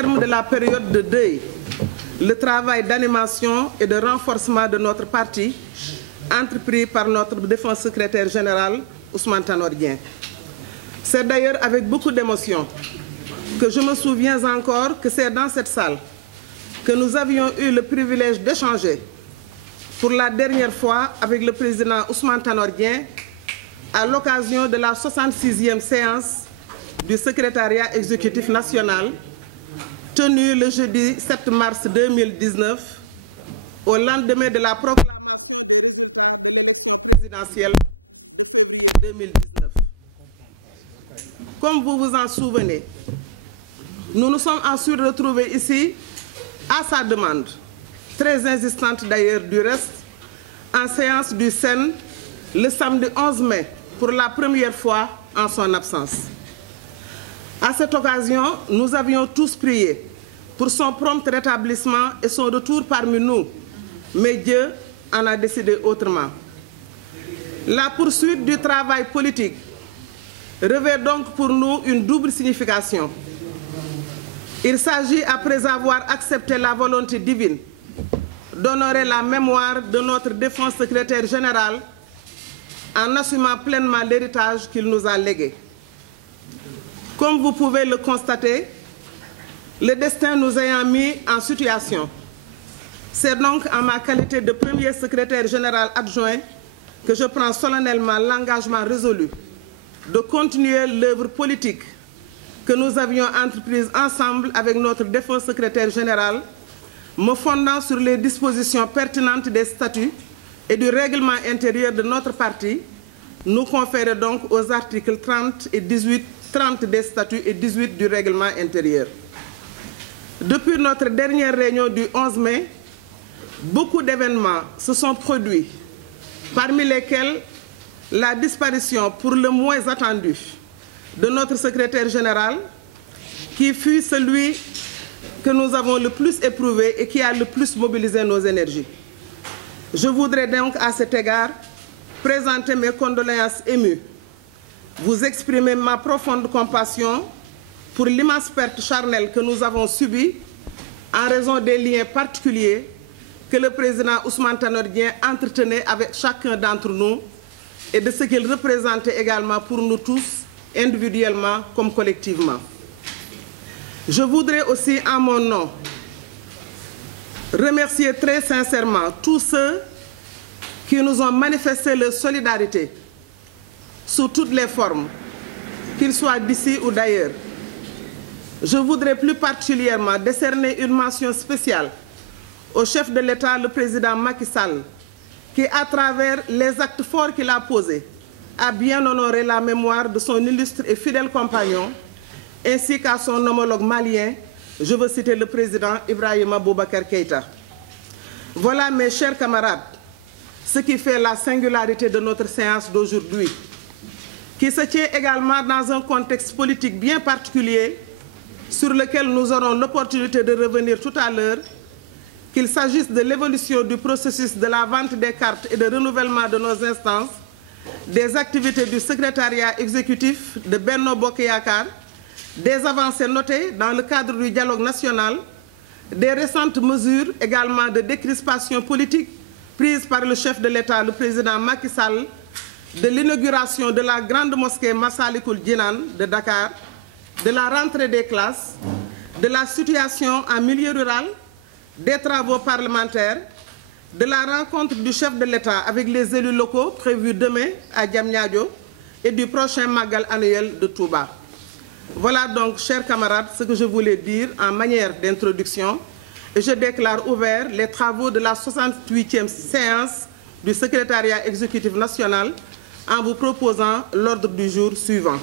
Au terme de la période de deuil, le travail d'animation et de renforcement de notre parti, entrepris par notre défunt secrétaire général, Ousmane Tanor Dieng. C'est d'ailleurs avec beaucoup d'émotion que je me souviens encore que c'est dans cette salle que nous avions eu le privilège d'échanger pour la dernière fois avec le président Ousmane Tanor Dieng à l'occasion de la 66e séance du secrétariat exécutif national tenue le jeudi 7 mars 2019 au lendemain de la proclamation présidentielle 2019. Comme vous vous en souvenez, nous nous sommes ensuite retrouvés ici à sa demande, très insistante d'ailleurs du reste, en séance du SEN le samedi 11 mai pour la première fois en son absence. À cette occasion, nous avions tous prié pour son prompt rétablissement et son retour parmi nous, mais Dieu en a décidé autrement. La poursuite du travail politique revêt donc pour nous une double signification. Il s'agit, après avoir accepté la volonté divine, d'honorer la mémoire de notre défunt secrétaire général en assumant pleinement l'héritage qu'il nous a légué. Comme vous pouvez le constater, le destin nous ayant mis en situation. C'est donc en ma qualité de premier secrétaire général adjoint que je prends solennellement l'engagement résolu de continuer l'œuvre politique que nous avions entreprise ensemble avec notre défunt secrétaire général, me fondant sur les dispositions pertinentes des statuts et du règlement intérieur de notre parti, nous conférés donc aux articles 30 des statuts et 18 du règlement intérieur. Depuis notre dernière réunion du 11 mai, beaucoup d'événements se sont produits, parmi lesquels la disparition pour le moins attendue de notre secrétaire général, qui fut celui que nous avons le plus éprouvé et qui a le plus mobilisé nos énergies. Je voudrais donc à cet égard présenter mes condoléances émues, vous exprimer ma profonde compassion pour l'immense perte charnelle que nous avons subie en raison des liens particuliers que le président Ousmane Tanor Dieng entretenait avec chacun d'entre nous et de ce qu'il représentait également pour nous tous, individuellement comme collectivement. Je voudrais aussi, en mon nom, remercier très sincèrement tous ceux qui nous ont manifesté leur solidarité sous toutes les formes, qu'ils soient d'ici ou d'ailleurs. Je voudrais plus particulièrement décerner une mention spéciale au chef de l'État, le président Macky Sall, qui, à travers les actes forts qu'il a posés, a bien honoré la mémoire de son illustre et fidèle compagnon, ainsi qu'à son homologue malien, je veux citer le président Ibrahima Boubacar Keïta. Voilà, mes chers camarades, ce qui fait la singularité de notre séance d'aujourd'hui, qui se tient également dans un contexte politique bien particulier, sur lequel nous aurons l'opportunité de revenir tout à l'heure, qu'il s'agisse de l'évolution du processus de la vente des cartes et de renouvellement de nos instances, des activités du secrétariat exécutif de Benno Bokk Yakaar, des avancées notées dans le cadre du dialogue national, des récentes mesures également de décrispation politique prises par le chef de l'État, le président Macky Sall, de l'inauguration de la grande mosquée Massalikul Jinan de Dakar, de la rentrée des classes, de la situation en milieu rural, des travaux parlementaires, de la rencontre du chef de l'État avec les élus locaux prévus demain à Diamniadio et du prochain Magal annuel de Touba. Voilà donc, chers camarades, ce que je voulais dire en manière d'introduction et je déclare ouverts les travaux de la 68e séance du secrétariat exécutif national en vous proposant l'ordre du jour suivant.